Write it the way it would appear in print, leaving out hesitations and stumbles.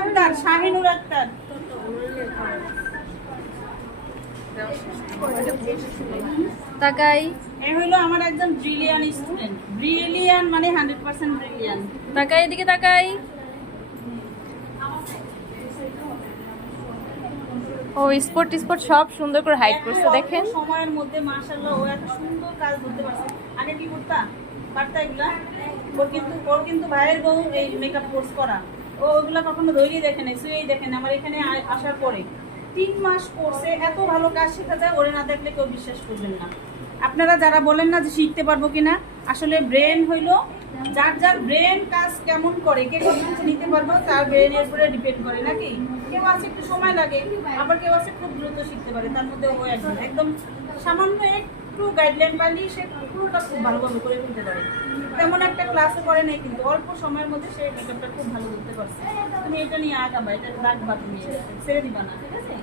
আক্তার, শাহিনুর আক্তার। তাকাই এ হইলো আমার একজন ব্রিলিয়ান স্টুডেন্ট। ব্রিলিয়ান মানে 100% ব্রিলিয়ান। তাকাই, এদিকে তাকাই। ও স্পোর্ট সব সুন্দর করে হাইড করছে দেখেন। সময়ের মধ্যে মাশাআল্লাহ ও এত সুন্দর কাজ করতে পারছে। আগে কি করতা? পারতা এগুলা? ওর কিন্তু ভাইয়ের বউ এই মেকআপ কোর্স করা। ও ওগুলা কখনো ধরেই দেখে নাই, শুয়েই দেখেন। আমার এখানে আসার পরে 3 মাস কোর্সে এত ভালো কাজ শেখা যায়, ওরে না দেখলে কেউ বিশ্বাস করবেন না। আপনারা যারা বলেন না যে শিখতে পারবো কিনা, আসলে ব্রেন হইলো যার যার ব্রেন কাজ কেমন করে, কে কত কিছু নিতে পারবো তার ব্রেনের উপরে ডিপেন্ড করে নাকি। কেউ আছে একটু সময় লাগে, আবার কেউ আছে খুব দ্রুত শিখতে পারে। তার মধ্যে ও একদম সামান্য একটু গাইডলাইন পাইলেই সে পুরোটা খুব ভালোভাবে করে ফেলতে পারে। তেমন একটা ক্লাসে করে নাই, কিন্তু অল্প সময়ের মধ্যে সে মেকআপটা খুব ভালো করতে পারছে। তুমি এটা নিয়ে আগাবা, এটা রাখবা, তুমি ছেড়ে দিবা না, ঠিক আছে?